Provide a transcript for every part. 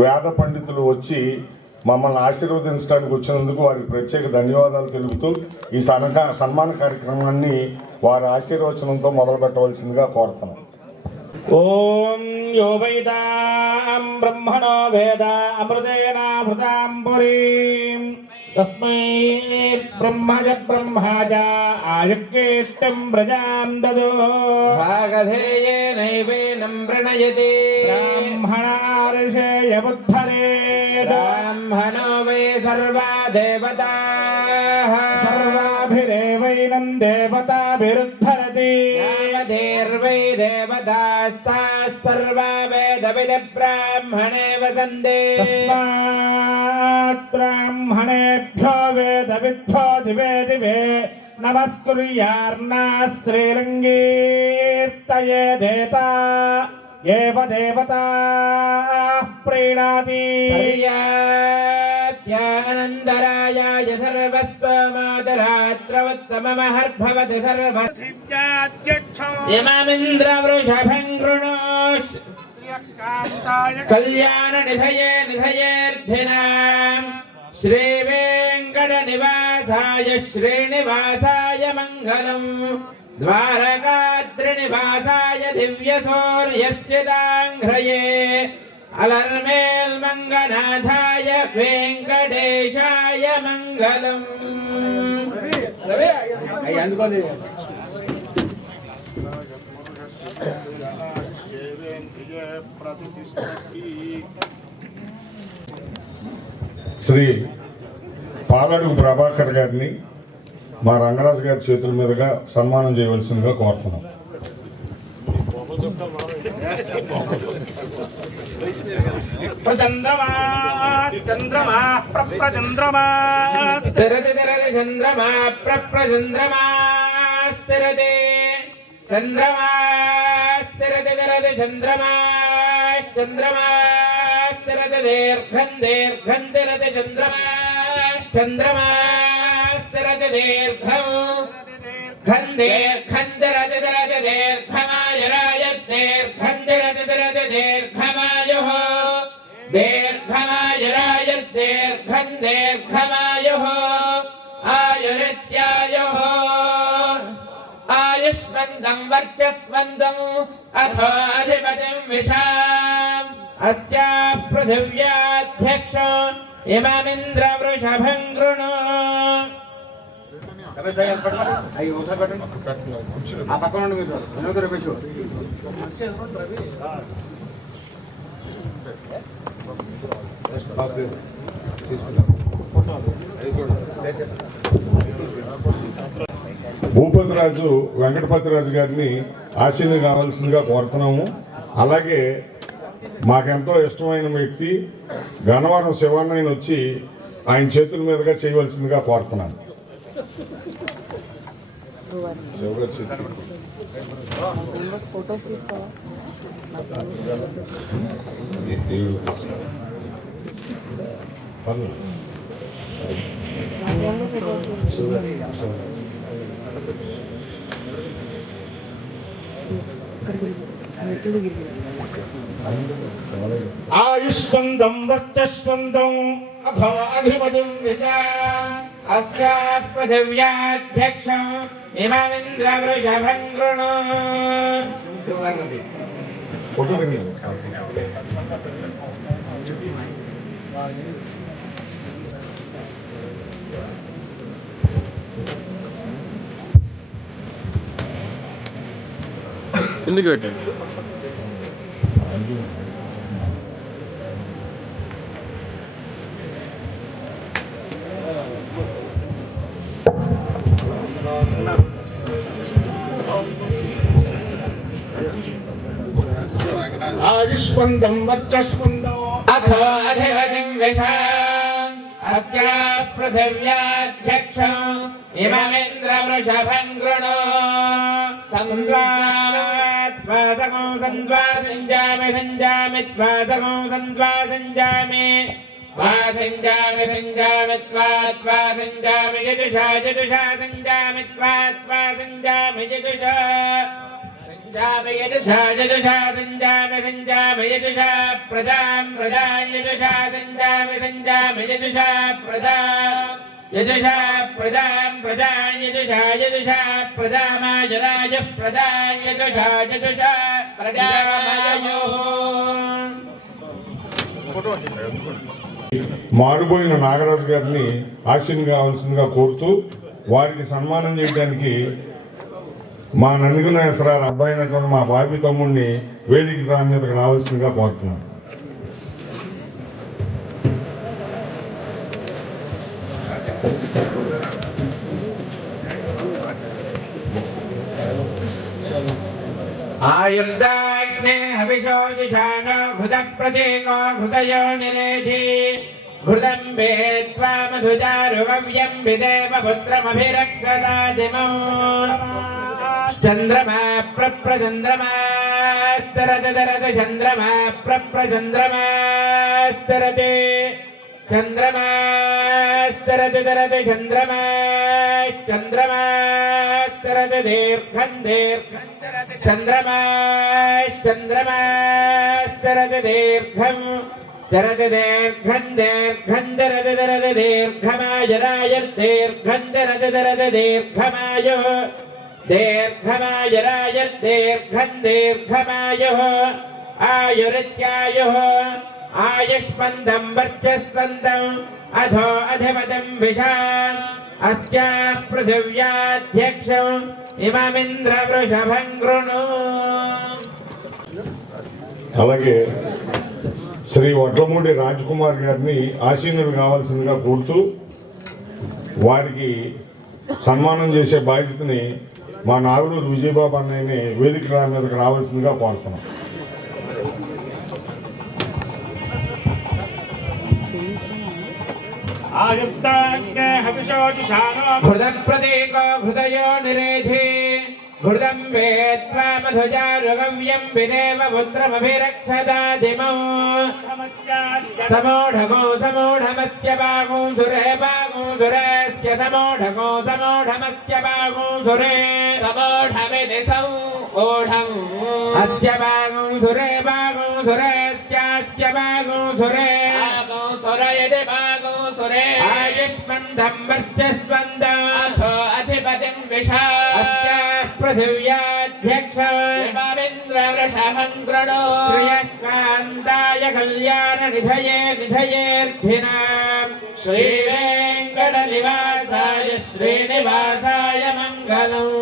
వేద పండితులు వచ్చి మమ్మల్ని ఆశీర్వదించడానికి వచ్చినందుకు వారికి ప్రత్యేక ధన్యవాదాలు తెలుపుతూ ఈ సన్మాన కార్యక్రమాన్ని వారి ఆశీర్వచనంతో మొదలు పెట్టవలసిందిగా కోరుతున్నాం. ఓం యో వైదాం బ్రహ్మణో వేద అమృతేనామృతాం పురీం తస్మై బ్రహ్మజ బ్రహ్మాజ ఆయుక్కేష్టం ప్రజాం దదో భాగధేయేనైవేనం ప్రణయతి బ్రాహ్మణార్షేయ బుద్ధరేద బ్రాహ్మణో వై సర్వా దేవతాః సర్వాభిరేవైనం దేవతాభిరుద్ధరతి దేవైర్వై దేవతాస్తాః సర్వా వేదవిద బ్రాహ్మణే వదంతే తస్మాత్ బ్రాహ్మణేభ్యో వేదవిద్భ్యో దివే దివే నమస్కుర్యార్నా శ్రీరంగీర్తయేదేతా ఏవ దేవతా ప్రీణాతి పర్యాప్త్యానందరాయాయ సర్వస్తోమాదరాత్రవత్తమమహర్భవతి సర్వమింద్రవృషభం కృణోష్ కళ్యాణ నిధయే నిధయేర్థినాం శ్రీవేంకట నివాసాయ శ్రీనివాసాయ మంగళం ద్వారకాద్రినివాసాయ దివ్యసూర్యర్చితాంఘ్రయే అలర్మేల్మంగనాథాయ వెంకటేశాయ మంగళం. శ్రీ పాలడుగు ప్రభాకర్ గారిని మా రంగరాజు గారి చేతుల మీదుగా సన్మానం చేయవలసిందిగా కోరుతున్నాం. స్థిరతి తిరతి చంద్రమా ప్రప్రచంద్రమా స్థిరతి చంద్రమా స్థిరతి తిరతి చంద్రమా చంద్రమా స్థిరతి దీర్ఘం దీర్ఘం తిరతి చంద్రమా చంద్రమా స్థిరతి దీర్ఘం దీర్ఘం తిరతి తిరతి దీర్ఘమాయురాయ దీర్ఘం తిరతి తిరతి దీర్ఘమాయుః దీర్ఘమాయురాయ దీర్ఘం దీర్ఘమాయుః ఆయురిత్యాయుః ఆయుష్మందం వర్చస్వందం అథో అధిపతిం విశాం అస్యా పృథివ్యాధ్యక్ష ఇమమింద్రవృషభం కృణు. భూపతిరాజు వెంకటపతిరాజు గారిని ఆశీర్వాదం కావాల్సిందిగా కోరుతున్నాము. అలాగే మాకెంతో ఇష్టమైన వ్యక్తి గన్నవరం శివన్నయ్య వచ్చి ఆయన చేతుల మీదుగా చేయవలసిందిగా కోరుతున్నాను. ఆయుష్మందం వర్చస్వందం అథో అధిపతిం విశాం అస్యా పృథివ్యాధ్యక్షం ఇమమింద్రవృషభం కృణు. ఎందుకు పెట్టండి ఆయుష్మందం వర్చస్వందం అథో అధిపతిం విశాం అస్యా పృథివ్యాధ్యక్షం ఇమమింద్రవృషభం కృణు. సంద్వాత్వాదకో సంద్వా సంజామి సంజామి త్వాదకో సంద్వా సంజామి त्वा संजामि संजामि त्वा संजामि यजुषा यजुषा संजामि त्वा संजामि यजुषा यजुषा संजामि संजामि यजुषा प्रजां प्रजां यजुषा संजामि संजामि यजुषा प्रजां प्रजां यजुषा यजुषा प्रजामाजराय प्रजां यजुषा प्रजामायोः మాడిపోయిన నాగరాజు గారిని ఆశీన్ కావాల్సిందిగా కోరుతూ వారికి సన్మానం చేయడానికి మా నందిగునేశ్వరారు అబ్బాయి అయినటువంటి మా బాబీ తమ్ముడిని వేదిక మీదకి రావాల్సిందిగా కోరుతున్నాం. आयुर्दाग्ने हविषोजुषाणो घृतप्रतीको घृतयो निरेधि घृतं वेत्त्वा मधुजारुगव्यं विदेव पुत्रमभिरक्षदादिमौ चन्द्रमा प्रप्रचन्द्रमास्तरति तरति चन्द्रमा प्रप्रचन्द्रमास्तरति चन्द्रमास्तरति तरति चन्द्रमास्तरति दीर्घं दीर्घं चन्द्रमास्तरति दीर्घं तरति दीर्घं दीर्घं तरति तरति दीर्घमायरायर्दीर्घं तरति तरति दीर्घमायुः दीर्घमायरायर्दीर्घं दीर्घमायुः आयुरित्यायुः आयुष्मन्दं वर्चस्पन्दम् अधो अधिपतिं विशाम् अस्याः पृथिव्याध्यक्षम् इममिन्द्रवृषभं कृणु. అలాగే శ్రీ వడ్లమూడి రాజ్ కుమార్ గారిని ఆశీనులు కావాల్సిందిగా కోరుతూ వారికి సన్మానం చేసే బాధ్యతని మా నాగులూరు విజయబాబు అన్నయ్యని వేదిక మీదకి రావాల్సిందిగా కోరుతున్నాం. घृतं प्रतीको घृतयो निरेधि घृतं वेत्त्वा मधुजारुगव्यं विदेव पुत्रमभिरक्षदादिमौ समूढमो समूढमस्य बागुंसुरे बागुंसुरस्य समूढमो समूढमस्य बागुंसुरे समूढमिति समूढम् अस्य बागुंसुरे बागुंसुरस्यास्य बागुंसुरे बागुंसुरयति बागुंसुरे आयुष्मन्दं वर्चस्पन्दम् अथो अधिपतिं विशाम् पृथिव्याध्यक्षमिन्द्रवृषभं कृणु. श्रियकान्ताय कल्याणनिधये निधयेऽर्थिनाम् श्रीवेङ्कटनिवासाय श्रीनिवासाय मङ्गलम्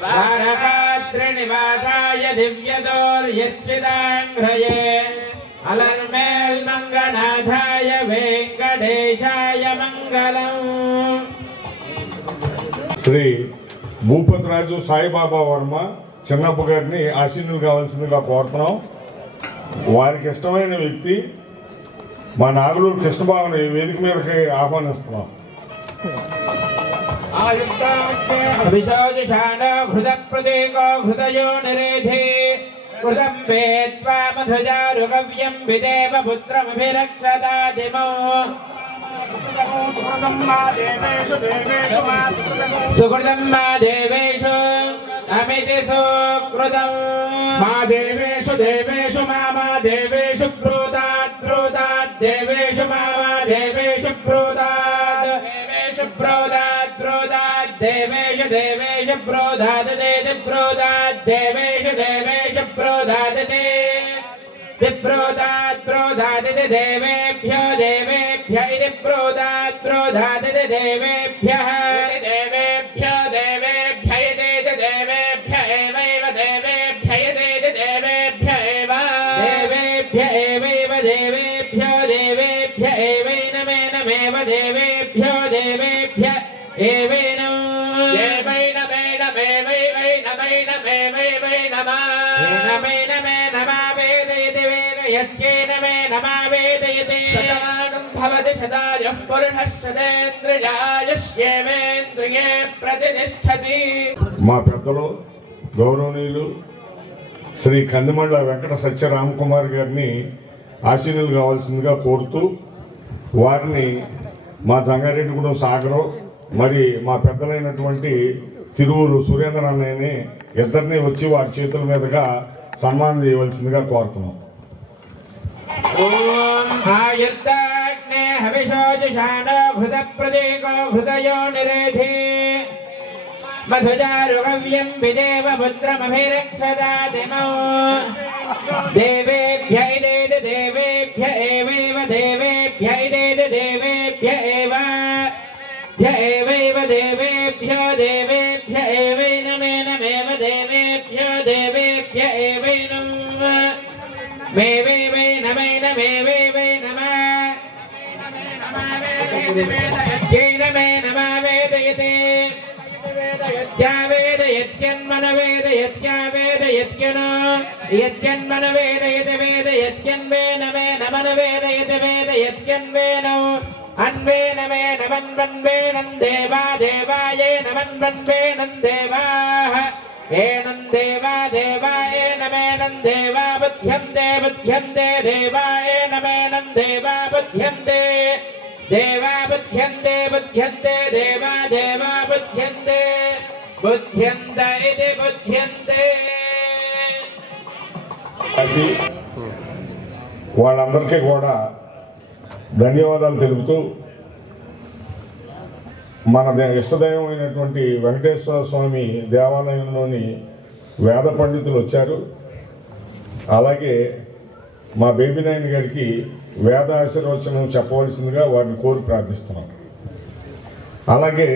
द्वारकात्रिनिवासाय दिव्यदौर्यच्युताङ्घ्रये अलर्मेल्मङ्गनाथाय वेङ्कटेशाय मङ्गलम्. శ్రీ భూపతిరాజు సాయిబాబా వర్మ చిన్నప్ప గారిని ఆశీనులు కావాల్సిందిగా కోరుతున్నాం. వారికి ఇష్టమైన వ్యక్తి మా నాగులూరు కృష్ణబాబుని వేదిక మీదకి ఆహ్వానిస్తున్నాం. घृतप्रतीको घृतयो निरेधि घृतं वेत्त्वा मधुजारुगव्यं विदेव पुत्रमभिरक्षदादिमौ सुकृतं मा देवेषु अमिति सुकृतं मा देवेषु देवेषु मा देवेषु ब्रूतात् ब्रूतात् देवेषु मा देवेषु ब्रूतात् देवेषु ब्रूतात् ब्रूतात् देवेषु देवेषु ब्रूतात् देति ब्रूतात् देवेषु देवेषु ब्रूतात् दिप्रोदात् प्रोदादिति देवेभ्यो देवेभ्य इति प्रोदात् प्रोदादिति देवेभ्यः देवेभ्यो देवेभ्य इति देवेभ्य एवैव देवेभ्य इति देवेभ्य एव देवेभ्य एवैव देवेभ्यो देवेभ्य एवैनमेनमेव देवेभ्यो देवेभ्य एवैनं यत्केन मे नमः वेदयते शतमानं भवति शतायुः पुरुषः शतेन्द्रियायुष्येवेन्द्रिये प्रतिष्ठति. మా పెద్దలు గౌరవనీయులు శ్రీ కందిమండ్ల వెంకట సత్యరామ కుమార్ గారిని ఆశీనులు కావాల్సిందిగా కోరుతూ వారిని మా జంగారెడ్డిగూడెం సాగరం మరి మా పెద్దలైనటువంటి తిరువురు సురేంద్ర అన్నయ్యని ఇద్దరిని వచ్చి వారి చేతుల మీదుగా సన్మానం చేయవలసిందిగా కోరుతున్నాం. ఓం ఆయుర్దాగ్నే హవిషోజుషానో హృద ప్రదేకో హృదయో నిరేధే మధుజారుగవ్యం విదేవ పుత్రమభిరక్షదాదిమో దేవేభ్య ఇదేద దేవేభ్య ఏవైవ దేవేభ్య ఇదేద దేవేభ్య ఏవైవ దేవేభ్యో దేవేభ్య ఏవైనమేనమేవ దేవేభ్యో దేవేభ్య ఏవైనం మేవై నమైనమేవై నమ జైనమే నమ వేదయతే వేదయత్యన్మన వేదయత్యావేదయత్యనో యత్యన్మన వేదయత వేదయత్యన్వే నమే నమన వేదయత వేదయత్యన్వేనో అన్వేనమే నమన్వన్వేనం దేవా దేవాయే నమన్వన్వేనం దేవాః ఏనం దేవా దేవాయ నమేనం దేవా బుద్ధ్యంతే బుద్ధ్యంతే దేవాయ నమేనం దేవా బుద్ధ్యంతే దేవా బుద్ధ్యంతే బుద్ధ్యంతే దేవా దేవా బుద్ధ్యంతే బుద్ధ్యంత ఇది బుద్ధ్యంతే. వాళ్ళందరికీ కూడా ధన్యవాదాలు తెలుపుతూ మన ఇష్టదైవమైనటువంటి వెంకటేశ్వర స్వామి దేవాలయంలోని వేద పండితులు వచ్చారు. అలాగే మా బేబీ నాయన గారికి వేద ఆశీర్వచనం చెప్పవలసిందిగా వారిని కోరి ప్రార్థిస్తున్నాం. అలాగే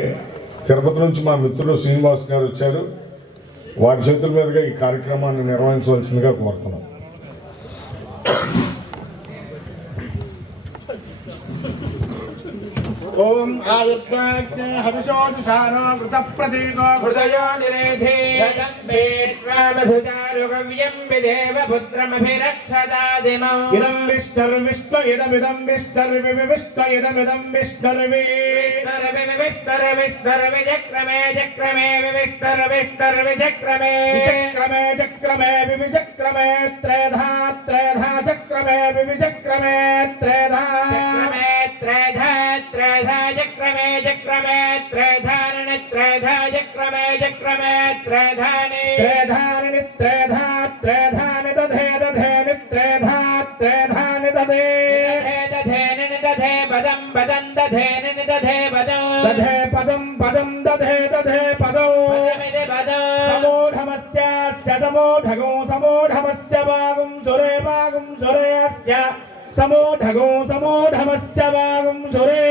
తిరుపతి నుంచి మా మిత్రుడు శ్రీనివాస్ గారు వచ్చారు. వారి చేతుల మీదుగా ఈ కార్యక్రమాన్ని నిర్వహించవలసిందిగా కోరుతున్నాం. ఓం ఆయుర్దాగ్నే హవిషోజుషానో హృద ప్రదేకో హృదయో నిరేధే మధుజారుగవ్యం విదేవ పుత్రమభిరక్షదాదిమో ఇదం విష్ణుర్విష్ణు ఇదమిదం విష్ణుర్విష్ణు ఇదమిదం విష్ణుర్వి విచక్రమే చక్రమే విచక్రమే చక్రమే చక్రమే వివిచక్రమే త్రేధా త్రేధా చక్రమే వివిచక్రమే త్రేధా త్రేధా త్రేధా చక్రమే చక్రమే త్రేధాని త్రేధా చక్రమే చక్రమే త్రేధాని త్రేధాని త్రేధా త్రేధాని దధే దధేని త్రేధా త్రేధాని దధే దధేని దధే పదం పదం దధేని దధే పదం దధే పదం పదం దధే దధే పదం పదమిది పదం సమూఢమస్యాస్య సమూఢగో సమూఢమస్య భాగం సురే భాగం సురేస్య సమూఢగో సమూఢమస్య భాగం సురే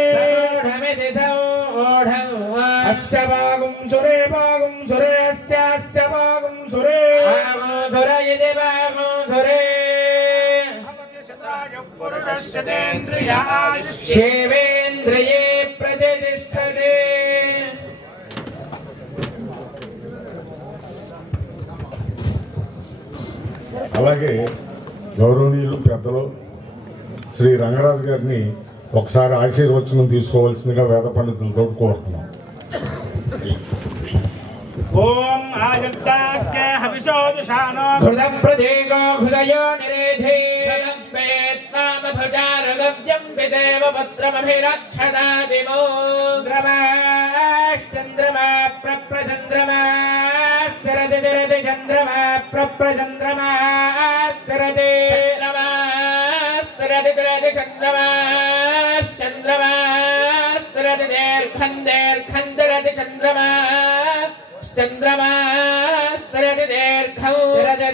అస్య భాగం సురే భాగం సురేస్య అస్య భాగం సురే శేవేంద్రియే ప్రతిష్టతే. అలాగే గౌరవనీయులు పెద్దలు శ్రీ రంగరాజు గారిని ఒకసారి ఆశీర్వచనం తీసుకోవాల్సిందిగా వేద పండితులతో కోరుతున్నాం. ఓం ఆయుర్దాగ్నే హవిషోజుషానో హృద ప్రదేకో హృదయో నిరేధే మధుజారుగవ్యం విదేవ పుత్రమభిరక్షదాదిమో చంద్రమా ప్రప్రచంద్రమా స్థిరతి తిరతి చంద్రమా ప్రప్రచంద్రమా స్థిరతి స్థిరతి స్థిరతి చంద్రమా స్థిరతి దీర్ఘం దీర్ఘం స్థిరతి చంద్రమా స్థిరతి దీర్ఘం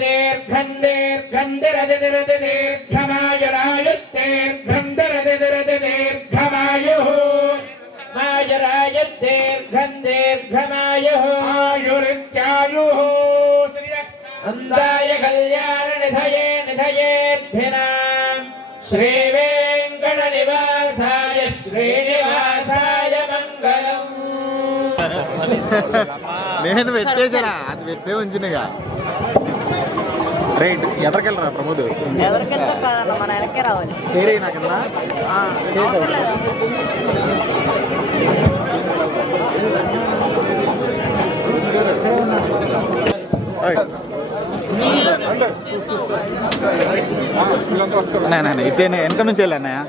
దీర్ఘం దీర్ఘం తిరతి తిరతి దీర్ఘమాయురాయుర్దీర్ఘం తిరతి తిరతి దీర్ఘమాయు మాయురాయుర్దీర్ఘం దీర్ఘమాయు ఆయురిత్యాయు అందాయ కళ్యాణ నిధయే నిధయేర్థినాం శ్రీ వెంకట నివాసాయ శ్రీనివాసాయ మంగళం. నేను పెట్టేసానా అది పెట్టే ఉంచినగా రైట్ ఎదరికెళ్ళరా ప్రమోద్ ఎవరికెళ్తా కాదన్న మన వెనక్కే రావాలి చేరే నాకన్నా అవసరం లేదు. ఇట్టే వెనక నుంచి వెళ్ళి అన్నయ్య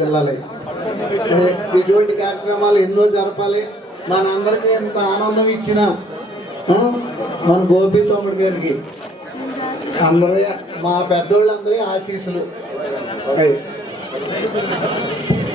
వెళ్ళాలి. ఇటువంటి కార్యక్రమాలు ఎన్నో జరపాలి. మనందరికీ ఎంత ఆనందం ఇచ్చిన మన గోపి తమ్ముడు గారికి అందరూ మా పెద్దోళ్ళందరి ఆశీస్సులు.